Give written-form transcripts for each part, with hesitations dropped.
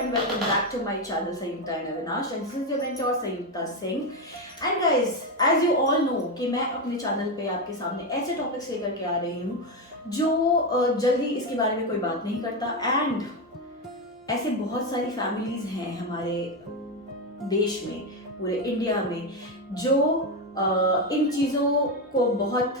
and welcome back to my channel Sayukta and Avinash, and this is your mentor Sayukta Singh. And guys, as you all know कि मैं अपने channel पे आपके सामने ऐसे topics लेकर के आ रही हूँ जो जल्दी इसके बारे में कोई बात नहीं करता, एंड ऐसे बहुत सारी फैमिलीज हैं हमारे देश में, पूरे इंडिया में, जो इन चीज़ों को बहुत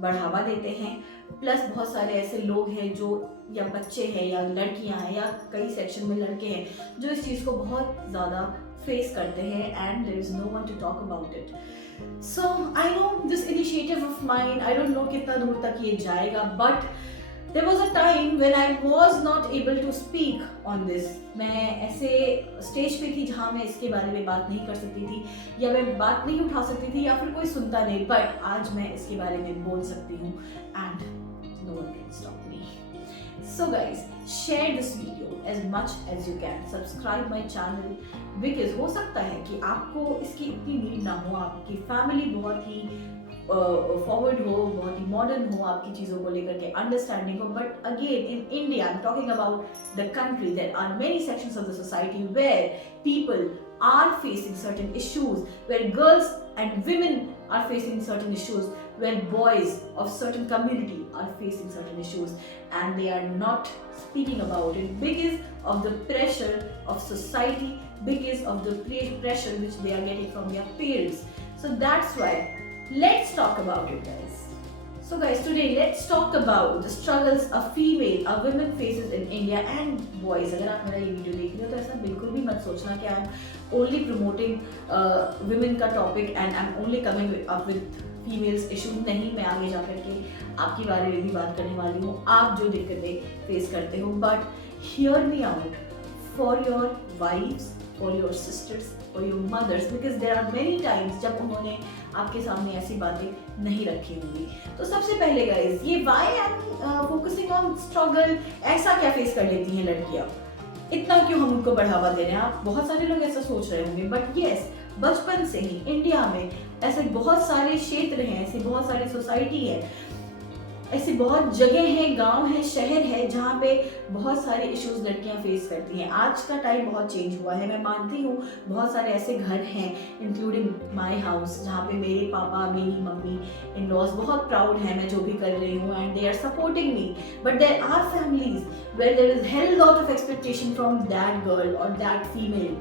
बढ़ावा देते हैं। प्लस बहुत सारे ऐसे लोग हैं जो या बच्चे हैं या लड़कियां हैं या कई सेक्शन में लड़के हैं जो इस चीज़ को बहुत ज़्यादा फेस करते हैं, and there is no one to talk about it. So I know this initiative of mine, I don't know कितना दूर तक ये जाएगा, but there was a time when I was not able to speak on this. मैं ऐसे stage पे थी जहाँ मैं इसके बारे में बात नहीं कर सकती थी, या मैं बात नहीं उठा सकती थी, या फिर कोई सुनता नहीं, बट आज मैं इसके बारे में बोल सकती हूँ, and no one can stop me. So guys, share this video as much as you can. Subscribe my channel because हो सकता है कि आपको इसकी इतनी नीड ना हो, आपकी फैमिली बहुत ही फॉरवर्ड हो, बहुत ही मॉडर्न हो, आपकी चीज़ों को लेकर के अंडरस्टैंडिंग हो, but again in India, I am talking about the country, there are many sections of the society where people are facing certain issues, where girls and women are facing certain issues, where boys of certain community are facing certain issues, and they are not speaking about it because of the pressure of society, because of the pressure which they are getting from their parents. So that's why let's talk about it, guys. So guys, today let's talk about the struggles a women faces in India and boys. अगर आप मेरा ये video देख रहे हो तो ऐसा बिल्कुल भी मत सोचना कि I am only promoting women का topic and I am only coming up with females issue. नहीं, मैं आगे जा करके आपके बारे में भी बात करने वाली हूँ, आप जो दिक्कतें फेस करते हो, but hear me out for your wifes, for your sisters, for your mothers, because there are many times जब उन्होंने आपके सामने ऐसी बातें नहीं रखी होंगी। तो सबसे पहले गाइज, ये why I am focusing on struggle, ऐसा क्या फेस कर लेती हैं लड़कियां, इतना क्यों हम उनको बढ़ावा दे रहे हैं? आप बहुत सारे लोग ऐसा सोच रहे होंगे, बट यस, बचपन से ही इंडिया में ऐसे बहुत सारे क्षेत्र हैं, ऐसी बहुत सारी सोसाइटी है, ऐसी बहुत जगह हैं, गांव है, शहर है, जहाँ पे बहुत सारे इश्यूज लड़कियां फेस करती हैं। आज का टाइम बहुत चेंज हुआ है, मैं मानती हूँ, बहुत सारे ऐसे घर हैं इंक्लूडिंग माय हाउस जहाँ पे मेरे पापा, मेरी मम्मी, इन लॉज बहुत प्राउड है मैं जो भी कर रही हूँ, and they are supporting me, but there are families where there is hell lot of expectation from that girl और दैट फीमेल,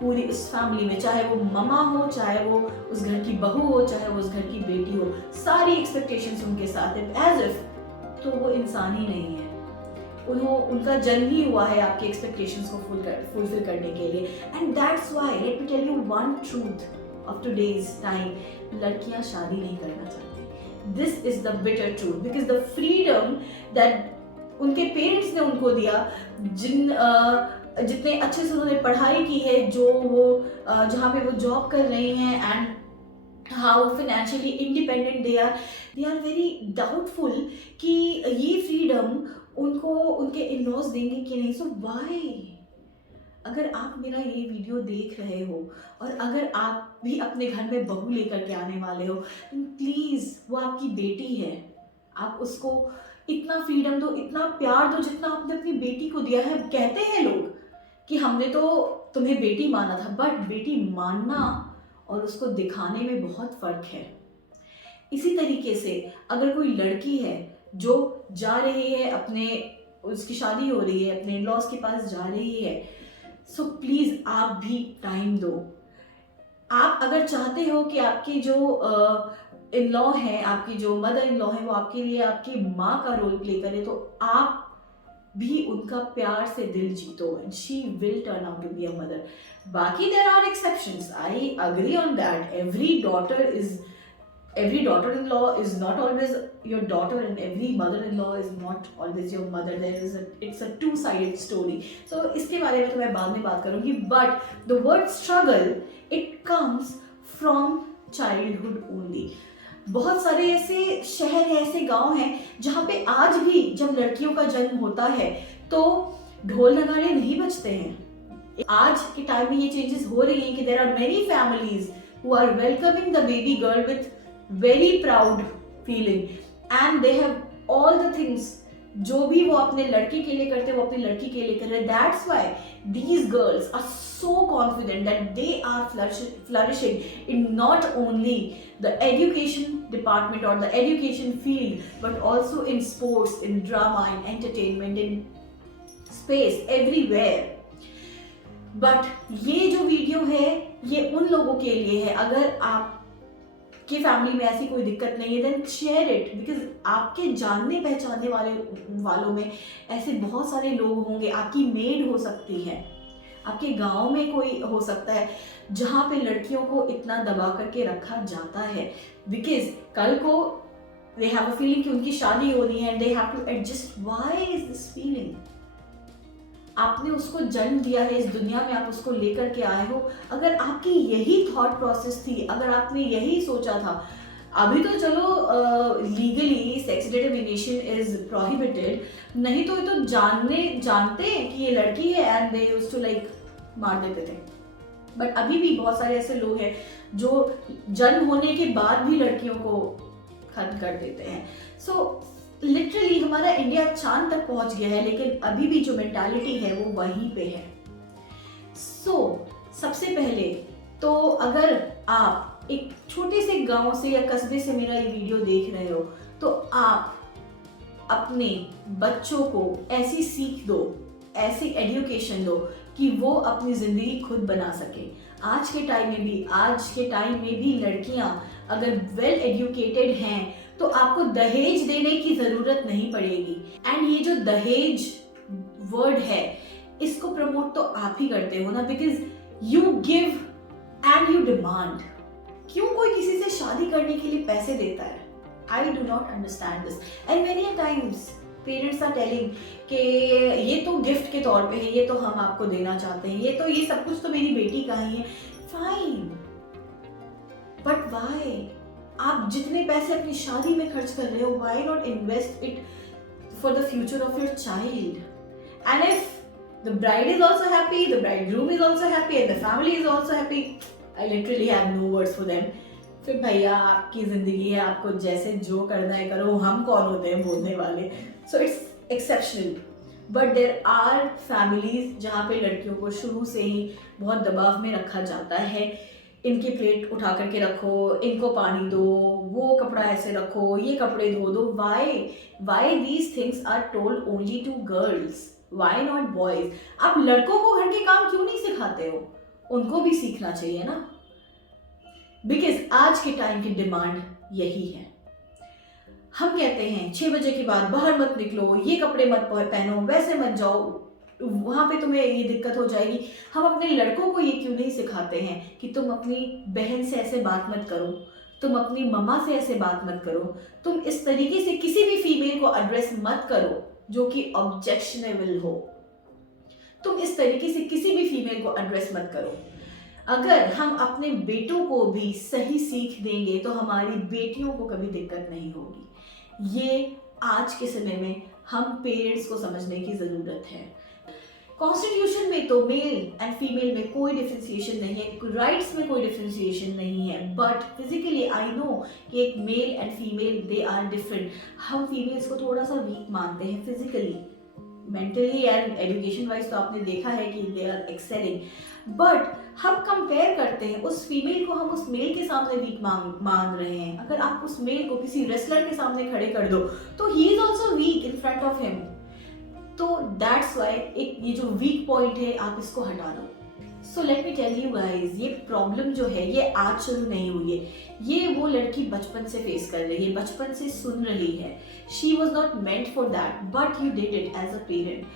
पूरी उस फैमिली में, चाहे वो ममा हो, चाहे वो उस घर की बहू हो, चाहे वो उस घर की बेटी हो, सारी एक्सपेक्टेशंस उनके साथ है, एज इफ तो वो इंसान ही नहीं है, उनका जन्म ही हुआ है आपके एक्सपेक्टेशंस को फुलफिल करने के लिए। And that's why let me tell you one truth of today's time, लड़कियां शादी नहीं करना चाहती। This is the bitter truth, because the freedom that उनके पेरेंट्स ने उनको दिया, जितने अच्छे से उन्होंने पढ़ाई की है, जो वो जहाँ पे वो जॉब कर रही हैं, and how financially independent they are very doubtful कि ये फ्रीडम उनको उनके इन-लॉज देंगे कि नहीं। सो व्हाई, अगर आप मेरा ये वीडियो देख रहे हो और अगर आप भी अपने घर में बहू लेकर के आने वाले हो, प्लीज़, वो आपकी बेटी है, आप उसको इतना फ्रीडम दो, इतना प्यार दो जितना आपने अपनी बेटी को दिया है। कहते हैं लोग कि हमने तो तुम्हें बेटी माना था, बट बेटी मानना और उसको दिखाने में बहुत फर्क है। इसी तरीके से अगर कोई लड़की है जो जा रही है, उसकी शादी हो रही है, अपने इन-लॉज के पास जा रही है, सो प्लीज़ आप भी टाइम दो। आप अगर चाहते हो कि आपकी जो इन-लॉ है, आपकी जो मदर इन-लॉ है, वो आपके लिए आपकी माँ का रोल प्ले करे, तो आप भी उनका प्यार से दिल जीतो, and she will turn out to be a mother. बाकी there are exceptions, I agree on that. every daughter-in-law is not always your daughter, and every mother-in-law is not always your mother. It's a two-sided story. So इसके बारे में तो मैं बाद में बात करूँगी, but the word struggle, it comes from childhood only. बहुत सारे ऐसे शहर हैं, ऐसे गांव हैं जहाँ पे आज भी जब लड़कियों का जन्म होता है तो ढोल नगाड़े नहीं बजते हैं। आज के टाइम में ये चेंजेस हो रही हैं कि there are many families who are welcoming the baby girl with very proud feeling, and they have all the things जो भी वो अपने लड़के के लिए करते हैं वो अपनी लड़की के लिए कर रहे हैं. That's why these girls are so confident that they are flourishing in not only the education department or the education field, but also in sports, in drama, in entertainment, in space, everywhere. But ये जो video है ये उन लोगों के लिए है, अगर आप की फैमिली में ऐसी कोई दिक्कत नहीं है देन शेयर इट, बिकॉज आपके जानने पहचानने वालों में ऐसे बहुत सारे लोग होंगे. आपकी मेड हो सकती है, आपके गांव में कोई हो सकता है जहाँ पे लड़कियों को इतना दबा करके रखा जाता है, बिकॉज कल को दे हैव अ फीलिंग कि उनकी शादी होनी है, they have to adjust. Why is this feeling? आपने उसको जन्म दिया है, इस दुनिया में आप उसको लेकर के आए हो. अगर आपकी यही थॉट प्रोसेस थी, अगर आपने यही सोचा था, अभी तो चलो legally sex determination is prohibited, नहीं तो ये तो जानते हैं कि ये लड़की है and they used to like मार देते थे. बट अभी भी बहुत सारे ऐसे लोग हैं जो जन्म होने के बाद भी लड़कियों को खत्म कर देते हैं. सो लिटरली हमारा इंडिया चांद तक पहुंच गया है, लेकिन अभी भी जो मेंटालिटी है वो वहीं पे है. सबसे पहले तो अगर आप एक छोटे से गांव से या कस्बे से मेरा ये वीडियो देख रहे हो, तो आप अपने बच्चों को ऐसी सीख दो, ऐसी एजुकेशन दो कि वो अपनी जिंदगी खुद बना सके. आज के टाइम में भी लड़कियां अगर वेल एजुकेटेड हैं तो आपको दहेज देने की जरूरत नहीं पड़ेगी. एंड ये जो दहेज वर्ड है इसको प्रमोट तो आप ही करते हो ना, because you give and you demand. क्यों कोई किसी से शादी करने के लिए पैसे देता है? I do not understand this. And many times parents are telling कि ये तो गिफ्ट के तौर पे है, ये तो हम आपको देना चाहते हैं, ये सब कुछ तो मेरी बेटी का ही है. Fine, but why? आप जितने पैसे अपनी शादी में खर्च कर रहे हो, why not invest it for the future of your child? And if the bride is also happy, the bridegroom is also happy and the family is also happy, I literally have no words for them. फिर भैया आपकी जिंदगी है, आपको जैसे जो करना है करो, हम कौन होते हैं बोलने वाले. So it's exceptional, but there are families जहाँ पे लड़कियों को शुरू से ही बहुत दबाव में रखा जाता है. इनकी प्लेट उठा करके रखो, इनको पानी दो, वो कपड़ा ऐसे रखो, ये कपड़े धो दो. Why these things are told only to girls? Why not boys? आप लड़कों को घर के काम क्यों नहीं सिखाते हो? उनको भी सीखना चाहिए ना, बिकॉज आज के टाइम की डिमांड यही है. हम कहते हैं 6 बजे के बाद बाहर मत निकलो, ये कपड़े मत पहनो, वैसे मत जाओ, वहां पे तुम्हें ये दिक्कत हो जाएगी. हम अपने लड़कों को ये क्यों नहीं सिखाते हैं कि तुम अपनी बहन से ऐसे बात मत करो, तुम अपनी मम्मा से ऐसे बात मत करो, तुम इस तरीके से किसी भी फीमेल को एड्रेस मत करो जो कि ऑब्जेक्शनेबल हो, तुम इस तरीके से किसी भी फीमेल को एड्रेस मत करो. अगर हम अपने बेटों को भी सही सीख देंगे तो हमारी बेटियों को कभी दिक्कत नहीं होगी. ये आज के समय में हम पेरेंट्स को समझने की जरूरत है. कॉन्स्टिट्यूशन में तो मेल एंड फीमेल में कोई डिफरेंशिएशन नहीं है, राइट्स में कोई डिफरेंशिएशन नहीं है, बट फिजिकली आई नो कि एक male and female they are different. हम फीमेल्स को थोड़ा सा वीक मानते हैं physically, mentally and education wise तो आपने देखा है कि दे आर एक्सेलिंग, बट हम कंपेयर करते हैं उस फीमेल को, हम उस मेल के सामने वीक मान रहे हैं. अगर आप उस मेल को किसी रेसलर के सामने खड़े कर दो तो he is also weak in front of him. तो दैट्स वाई एक ये जो वीक पॉइंट है आप इसको हटा दो. So let me tell you guys, ये प्रॉब्लम जो है ये आज शुरू नहीं हुई है, ये वो लड़की बचपन से फेस कर रही है, बचपन से सुन रही है. She was not meant for that but you did it as a parent.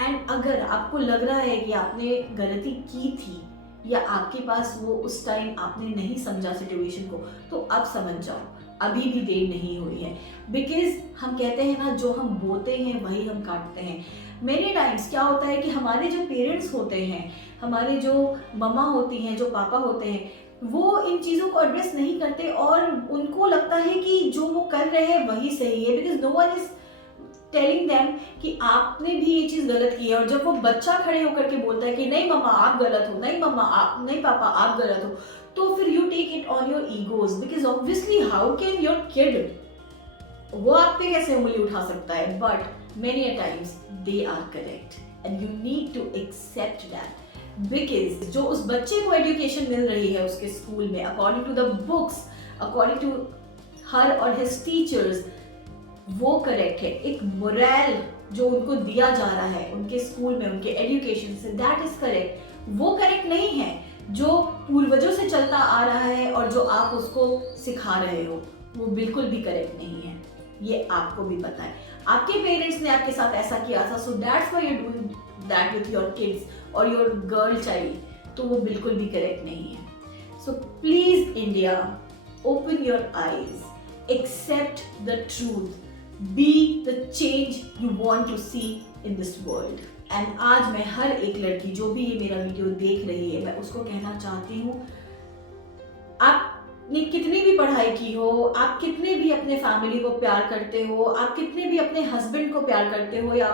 And अगर आपको लग रहा है कि आपने गलती की थी या आपके पास वो उस टाइम आपने नहीं समझा सिचुएशन को, तो अब समझ जाओ, अभी भी देर नहीं हुई है. बिकॉज हम कहते हैं ना, जो हम बोते हैं वही हम काटते हैं. मेनी टाइम्स क्या होता है कि हमारे जो पेरेंट्स होते हैं, हमारे जो मम्मा होती हैं, जो पापा होते हैं, वो इन चीज़ों को एड्रेस नहीं करते और उनको लगता है कि जो वो कर रहे हैं वही सही है, because no one is telling them कि आपने भी ये चीज़ गलत की है. और जब वो बच्चा खड़े होकर के बोलता है कि नहीं मम्मा आप गलत हो, नहीं मम्मा आप, नहीं पापा आप गलत हो, तो फिर you take it on your egos, because obviously how can your kid, वो आप पे कैसे उंगली उठा सकता है. But many a times they are correct and you need to accept that. Because जो उस बच्चे को एजुकेशन मिल रही है उसके स्कूल में, according to the books, according to her और हिज टीचर्स, वो करेक्ट है. एक मोरल जो उनको दिया जा रहा है उनके स्कूल में, उनके एजुकेशन से, दैट इज करेक्ट. वो करेक्ट नहीं है जो पूर्वजों से चलता आ रहा है और जो आप उसको सिखा रहे हो, वो बिल्कुल भी करेक्ट नहीं है. ये आपको भी पता है, आपके पेरेंट्स ने आपके साथ ऐसा किया था, so that's why you doing that with your kids और योर गर्ल चाइल्ड. तो वो बिल्कुल भी करेक्ट नहीं है. So please India, open your eyes, accept the truth, be the change you want to see in this world. And आज मैं हर एक लड़की जो भी ये मेरा वीडियो देख रही है, मैं उसको कहना चाहती हूँ, आपने कितनी भी पढ़ाई की हो, आप कितने भी अपने फैमिली को प्यार करते हो, आप कितने भी अपने हस्बैंड को प्यार करते हो, या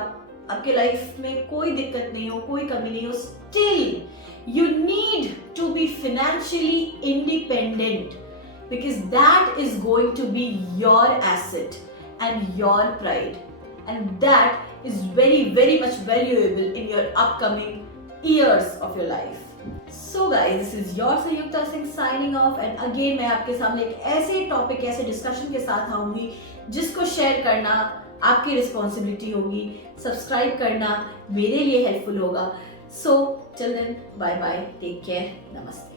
आपके लाइफ में कोई दिक्कत नहीं हो, कोई कमी नहीं हो, still you need to be financially independent, because that is going to be your asset and your pride, and that is very very much valuable in your upcoming years of your life. So guys, this is your Sanyukta Singh signing off, and again मैं आपके सामने एक ऐसे topic, ऐसे discussion के साथ आऊंगी जिसको शेयर करना आपकी रिस्पॉन्सिबिलिटी होगी, सब्सक्राइब करना मेरे लिए हेल्पफुल होगा. So till then, bye bye, take care, namaste.